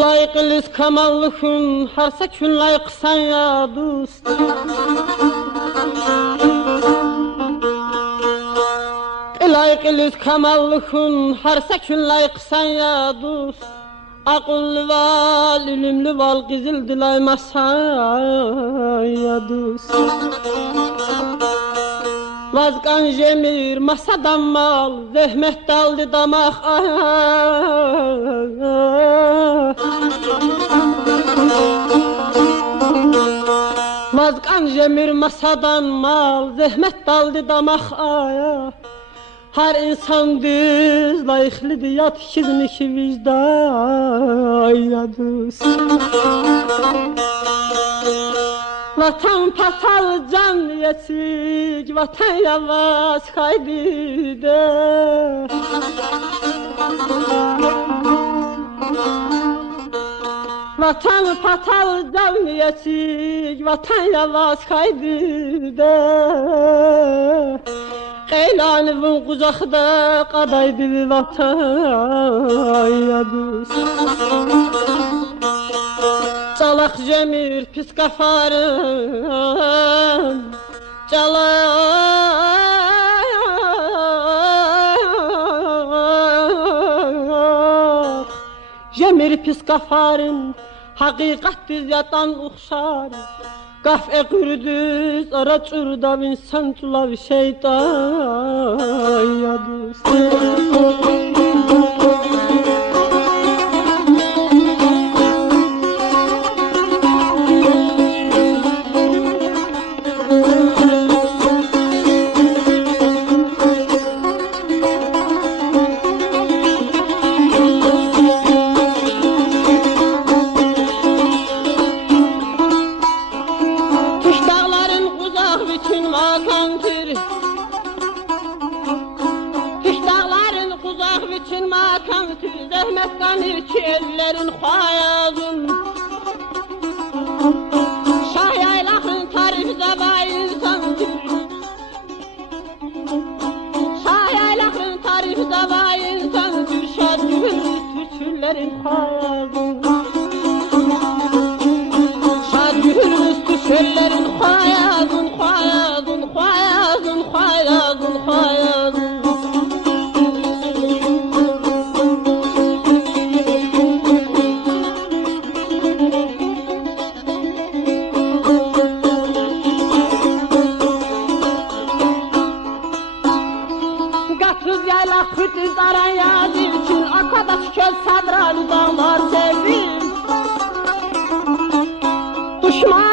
Layıqlız kamallıkın, harsa kün layıqsan ya dost. Layıqlız kamallıkın, harsa kün layıqsan ya dost. Aqullu val, ilimli val, qizil dilaymasan ya dost. Vazqan jemir, masadan mal, zəhmət daldı damaq. Vazqan jemir, masadan mal, zəhmət daldı damaq. Her insan düz, layıqlıdır yat ikizmiş vicdan ya dost. Vatan patal can yesik, vatan yavaş kaydide. Vatan patal can yesik, vatan yavaş kaydide. Qeylanıvın qucaqda qadaydı vatan ya dost. Çalaq cemir pis qafarım, çalaq cemir pis qafarım, haqiqatdir yatan uxşar. Qaf'e qürdüz, ara çurdav insan tulav şeytan ya dost. Zəhmət qanır ki ellərin xayazın. Şah yaylaqın tarif zəbay insandır. Şah yaylaqın tarif zəbay insandır. Şad güvünüz türküllərin xayazın. Şad güvünüz türküllərin xayazın. Xayazın, xayazın, xayazın, xayazın. Kıtız araya dilçin, arkadaş köz sadralı dağlar sevdim. Düşman